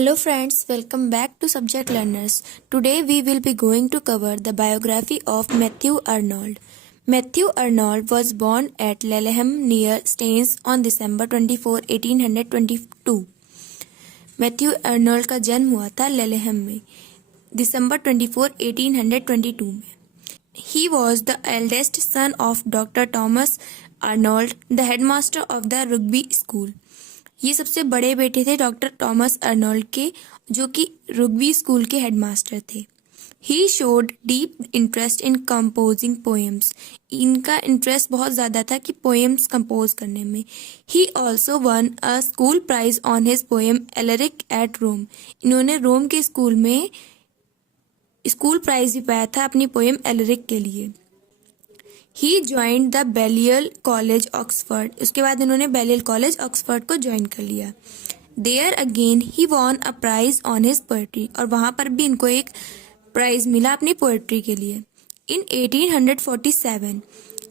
Hello friends, welcome back to Subject Learners. Today we will be going to cover the biography of Matthew Arnold. Matthew Arnold was born at Laleham near Staines on December 24, 1822. Matthew Arnold का जन्म हुआ था लेलेहम में दिसंबर 24, 1822 में. He was the eldest son of Dr. Thomas Arnold, the headmaster of the Rugby School. ये सबसे बड़े बेटे थे डॉक्टर टॉमस अर्नोल्ड के, जो कि रुग्बी स्कूल के हेडमास्टर थे. He showed deep interest in composing poems. इनका इंटरेस्ट बहुत ज़्यादा था कि पोएम्स कंपोज करने में. He also won a school prize on his poem Alaric at Rome. इन्होंने रोम के स्कूल में स्कूल प्राइज भी पाया था अपनी पोएम एलरिक के लिए. He joined the Balliol college Oxford. उसके बाद इन्होंने बेलियल कॉलेज ऑक्सफर्ड को ज्वाइन कर लिया. There again he won a prize on his poetry. और वहां पर भी इनको एक प्राइज मिला अपनी पोएट्री के लिए. In 1847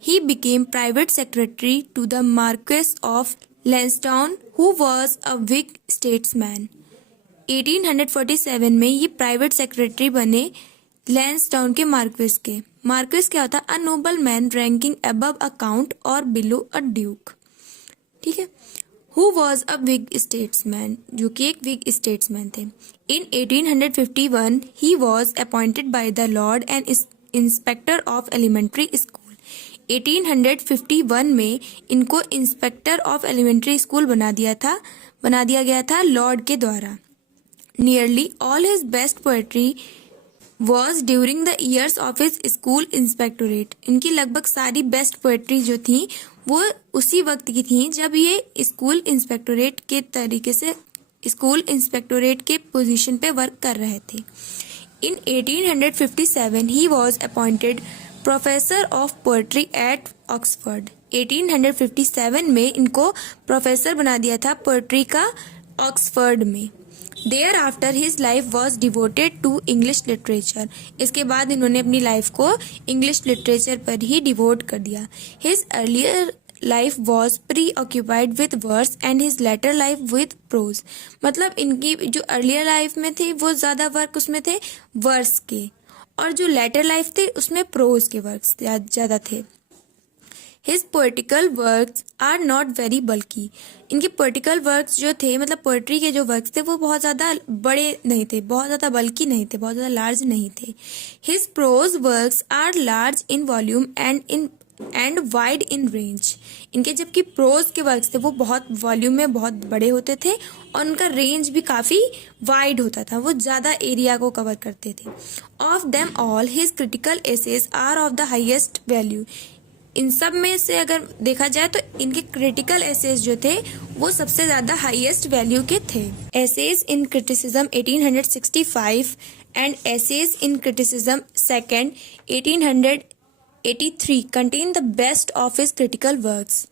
he became private secretary to the marquess of Lansdowne who was a Whig statesman. 1847 में ये प्राइवेट सेक्रेटरी बने लैंसडाउन के मार्क्वेस के. मार्क्वेस क्या होता है? A noble man ranking above a count और बिलो अ ड्यूक. ठीक है. Who was a Whig statesman, जो कि एक विग स्टेट्समैन थे. In 1851 he was appointed by the lord and inspector of elementary school. 1851 में इनको इंस्पेक्टर ऑफ एलिमेंट्री स्कूल बना दिया गया था लॉर्ड के द्वारा. Nearly all his best poetry was during the years of his school inspectorate. इनकी लगभग सारी बेस्ट पोएट्री जो थी वो उसी वक्त की थी जब ये स्कूल इंस्पेक्टोरेट के तरीके से स्कूल इंस्पेक्टोरेट के पोजीशन पे वर्क कर रहे थे. In 1857 he was appointed professor of poetry at Oxford. 1857 में इनको प्रोफेसर बना दिया था पोएट्री का ऑक्सफर्ड में. Thereafter his life was devoted to English literature. इसके बाद इन्होंने अपनी लाइफ को इंग्लिश लिटरेचर पर ही डिवोट कर दिया. His earlier life was preoccupied with verse and his later life with prose. मतलब इनकी जो अर्लियर लाइफ में थी वो ज़्यादा वर्क उसमें थे वर्स के, और जो लेटर लाइफ थे उसमें प्रोज के वर्क्स ज़्यादा थे. His poetical works are not very bulky. इनके पोएटिकल वर्क्स जो थे, मतलब पोएट्री के जो वर्क्स थे वो बहुत ज़्यादा बड़े नहीं थे, बहुत ज़्यादा बल्कि नहीं थे, बहुत ज़्यादा लार्ज नहीं थे. His prose works are large in volume and wide in range. इनके जबकि प्रोज के वर्क्स थे वो बहुत वॉल्यूम में बहुत बड़े होते थे और उनका रेंज भी काफ़ी वाइड होता था, वो ज़्यादा एरिया को कवर करते थे. Of them all, his critical essays are of the highest value. इन सब में से अगर देखा जाए तो इनके क्रिटिकल एसेज जो थे वो सबसे ज्यादा हाईएस्ट वैल्यू के थे. Essays in criticism 1865 and essays in criticism second 1883 contain the best of his critical works.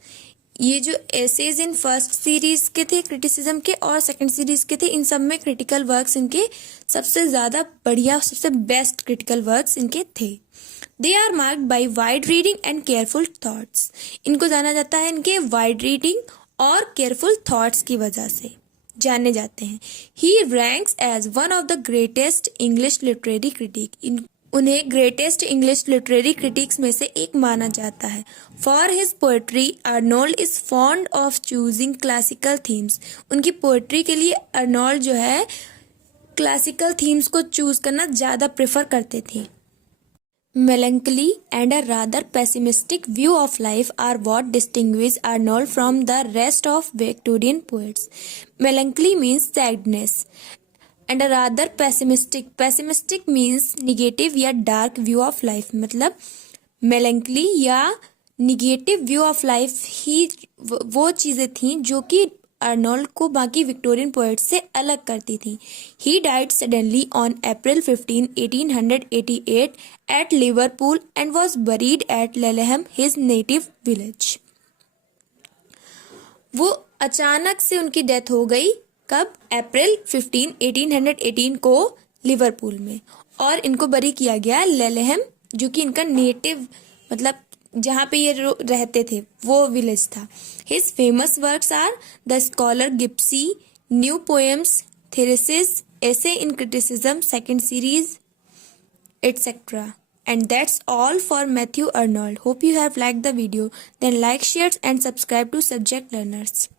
ये जो एसेज इन फर्स्ट सीरीज के थे क्रिटिसिज्म के और सेकंड सीरीज के थे, इन सब में क्रिटिकल वर्क्स इनके सबसे ज्यादा बढ़िया, सबसे बेस्ट क्रिटिकल वर्क्स इनके थे. They are marked by wide reading and careful thoughts. इनको जाना जाता है इनके wide reading और careful thoughts की वजह से जाने जाते हैं. He ranks as one of the greatest English literary critic. उन्हें greatest English literary critics में से एक माना जाता है. For his poetry, Arnold is fond of choosing classical themes. उनकी poetry के लिए अर्नोल्ड जो है क्लासिकल थीम्स को चूज करना ज़्यादा प्रेफर करते थे. Melancholy and a rather pessimistic view of life are what distinguish Arnold from the rest of Victorian poets. Melancholy means sadness and a rather pessimistic means negative या dark view of life. मतलब melancholy या negative view of life ही वो चीज़ें थीं जो कि Arnold को बाकी विक्टोरियन पोएट्स से अलग करती थी. He died suddenly on April 15, 1888 at Liverpool and was buried at Laleham, his native village. वो अचानक से उनकी डेथ हो गई. कब? अप्रैल 15, 1818 को लिवरपूल में, और इनको बरी किया गया लेलेहम, जो कि इनका नेटिव मतलब जहाँ पे ये रहते थे वो विलेज था. His famous works are the scholar gipsy, new poems, thesis, essay in criticism, second series, etc. And that's all for Matthew Arnold. Hope you have liked the video. Then like, share and subscribe to Subject Learners.